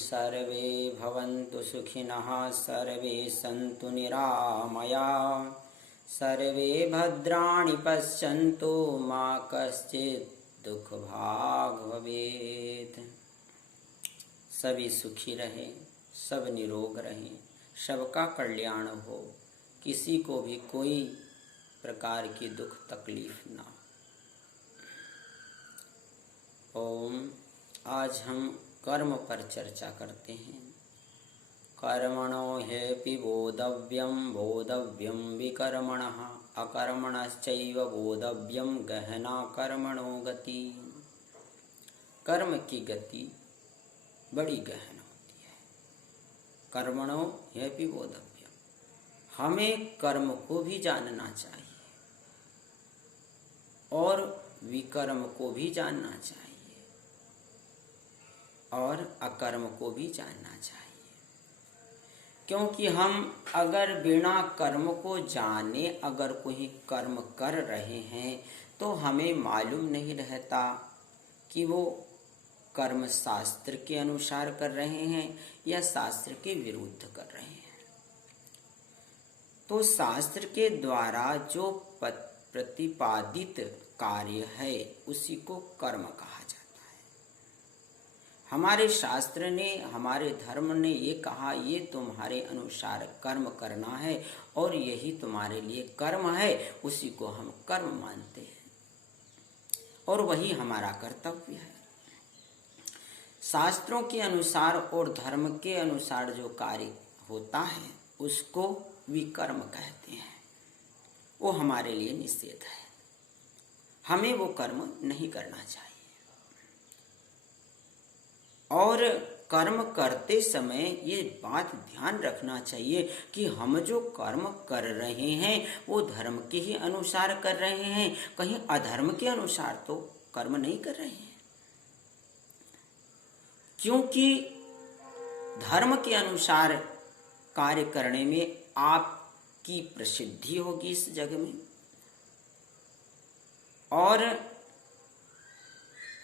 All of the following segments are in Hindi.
सर्वे भवन्तु सुखिनः सर्वे सन्तु निरामयाः सर्वे भद्राणि पश्यन्तु मा कश्चित् दुःखभाग् भवेत्। सभी सुखी रहे, सब निरोग रहें, सबका कल्याण हो, किसी को भी कोई प्रकार की दुख तकलीफ ना हो। ओम। आज हम कर्म पर चर्चा करते हैं। कर्मणो ह्यपि बोधव्यम बोधव्यम विकर्मणः अकर्मणश्चैव बोधव्यम गहना कर्मणो गति। कर्म की गति बड़ी गहन होती है। कर्मणो ह्यपि बोधव्यम, हमें कर्म को भी जानना चाहिए और विकर्म को भी जानना चाहिए और अकर्म को भी जानना चाहिए। क्योंकि हम अगर बिना कर्म को जाने अगर कोई कर्म कर रहे हैं तो हमें मालूम नहीं रहता कि वो कर्म शास्त्र के अनुसार कर रहे हैं या शास्त्र के विरुद्ध कर रहे हैं। तो शास्त्र के द्वारा जो प्रतिपादित कार्य है उसी को कर्म कहा जाता है। हमारे शास्त्र ने, हमारे धर्म ने ये कहा ये तुम्हारे अनुसार कर्म करना है और यही तुम्हारे लिए कर्म है, उसी को हम कर्म मानते हैं और वही हमारा कर्तव्य है। शास्त्रों के अनुसार और धर्म के अनुसार जो कार्य होता है उसको विकर्म कहते हैं। वो हमारे लिए निषेध है, हमें वो कर्म नहीं करना चाहिए। और कर्म करते समय ये बात ध्यान रखना चाहिए कि हम जो कर्म कर रहे हैं वो धर्म के ही अनुसार कर रहे हैं, कहीं अधर्म के अनुसार तो कर्म नहीं कर रहे हैं। क्योंकि धर्म के अनुसार कार्य करने में आपकी प्रसिद्धि होगी इस जग में और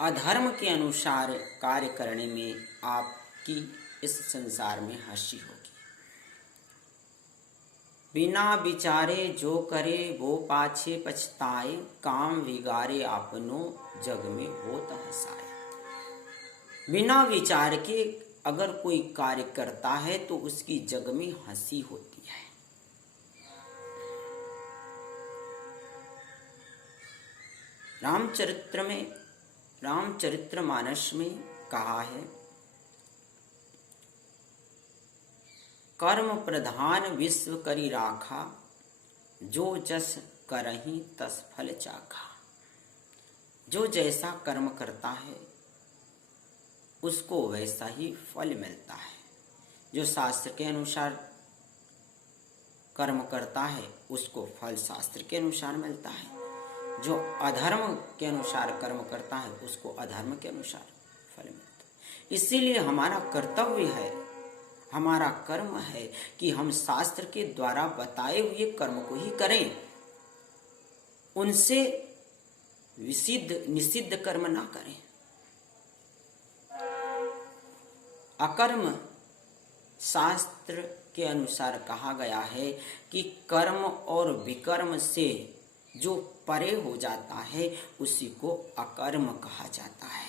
अधर्म के अनुसार कार्य करने में आपकी इस संसार में हंसी होगी। बिना विचारे जो करे वो पाछे पछताए, काम विगारे आपनो जग में होत हंसाए। बिना विचार के अगर कोई कार्य करता है तो उसकी जग में हंसी होती है। रामचरितमानस में कहा है, कर्म प्रधान विश्व करी राखा, जो जस करहि तस फल चाखा। जो जैसा कर्म करता है उसको वैसा ही फल मिलता है। जो शास्त्र के अनुसार कर्म करता है उसको फल शास्त्र के अनुसार मिलता है। जो अधर्म के अनुसार कर्म करता है उसको अधर्म के अनुसार फल मिलता है। इसीलिए हमारा कर्तव्य है, हमारा कर्म है कि हम शास्त्र के द्वारा बताए हुए कर्म को ही करें, उनसे निषिद्ध कर्म ना करें। अकर्म शास्त्र के अनुसार कहा गया है कि कर्म और विकर्म से जो परे हो जाता है उसी को अकर्म कहा जाता है।